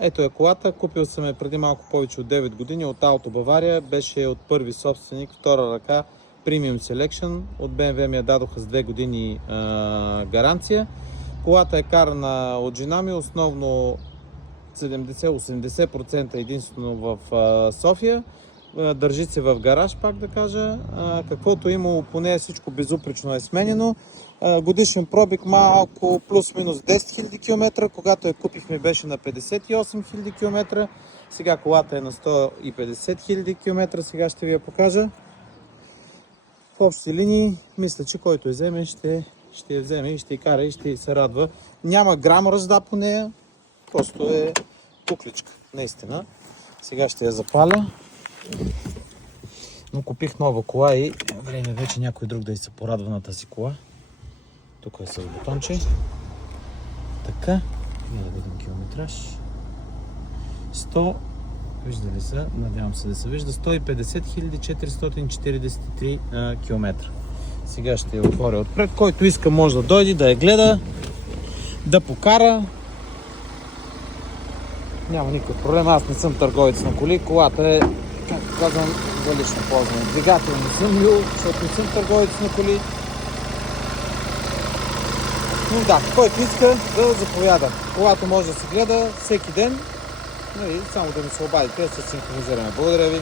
Ето е колата, купил съм я преди малко повече от 9 години от Auto Bavaria, беше от първи собственик, втора ръка, Premium Selection, от BMW ми я дадоха с 2 години гаранция. Колата е карана от жена ми, основно 70-80% единствено в София. Държи се в гараж, пак да кажа. Каквото е имало по нея, всичко безупречно е сменено. Годишен пробег малко плюс-минус 10 000 км. Когато я купихме беше на 58 000 км. Сега колата е на 150 000 км. Сега ще ви я покажа. В общи линии, мисля, че който я вземе, ще я вземе и ще я кара и ще се радва. Няма грам ръжда по нея. Просто е кукличка, наистина. Сега ще я запаля. Но купих нова кола и време вече някой друг да й се порадва на тази кола. Тук е с бутонче. Така. Да видим километраж. 100. Вижда ли се? Надявам се да се вижда. 150 443 км. Сега ще я отворя отпред. Който иска може да дойде, да я гледа, да покара. Няма никакъв проблем. Аз не съм търговец на коли. Колата е, както казвам, за лично ползване. Двигател не съм бил, защото не съм търговец на коли. Но да, който иска да заповяда. Колата може да се гледа всеки ден. Само да ми се обадите, да се синхронизираме. Благодаря ви.